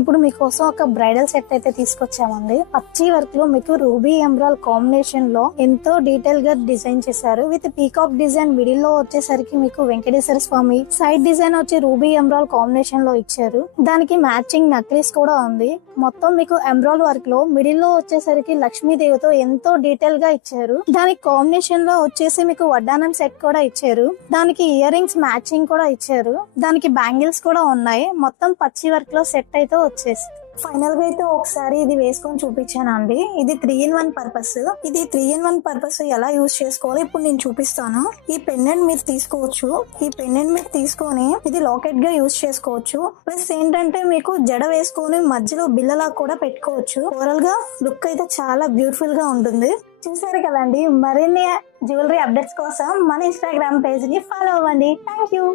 ఇప్పుడు మీకోసం ఒక బ్రైడల్ సెట్ అయితే తీసుకొచ్చామండి. పచ్చి వర్క్ లో మీకు రూబీ ఎమరాల్డ్ కాంబినేషన్ లో ఎంతో డీటెయిల్ గా డిజైన్ చేశారు. విత్ పీకాక్ డిజైన్ మిడిల్ లో వచ్చేసరికి మీకు వెంకటేశ్వర స్వామి, సైడ్ డిజైన్ వచ్చి రూబీ ఎమరాల్డ్ కాంబినేషన్ లో ఇచ్చారు. దానికి మ్యాచింగ్ నెక్లెస్ కూడా ఉంది. మొత్తం మీకు ఎమరాల్డ్ వర్క్ లో మిడిల్ లో వచ్చేసరికి లక్ష్మీదేవితో ఎంతో డీటెయిల్ గా ఇచ్చారు. దానికి కాంబినేషన్ లో వచ్చేసి మీకు వడ్డానం సెట్ కూడా ఇచ్చారు. దానికి ఇయర్ రింగ్స్ మ్యాచింగ్ కూడా ఇచ్చారు. దానికి బ్యాంగిల్స్ కూడా ఉన్నాయి. మొత్తం పచ్చి వర్క్ లో సెట్ అయితే వచ్చేసి ఫైనల్ గా అయితే ఒకసారి ఇది వేసుకొని చూపించానండి. ఇది 3-in-1 పర్పస్. ఇది 3-in-1 పర్పస్ ఎలా యూజ్ చేసుకోవాలో ఇప్పుడు నేను చూపిస్తాను. ఈ పెండెంట్ మీరు తీసుకోవచ్చు. ఈ పెండెంట్ మీరు తీసుకొని ఇది లాకెట్ గా యూజ్ చేసుకోవచ్చు. ప్లస్ ఏంటంటే మీకు జడ వేసుకొని మధ్యలో బిల్లలా కూడా పెట్టుకోవచ్చు. ఓవరాల్ గా లుక్ అయితే చాలా బ్యూటిఫుల్ గా ఉంటుంది. చూసారు కదండి. మరిన్ని జ్యువెలరీ అప్డేట్స్ కోసం మన ఇన్స్టాగ్రామ్ పేజ్ ని ఫాలో అవ్వండి. Thank you.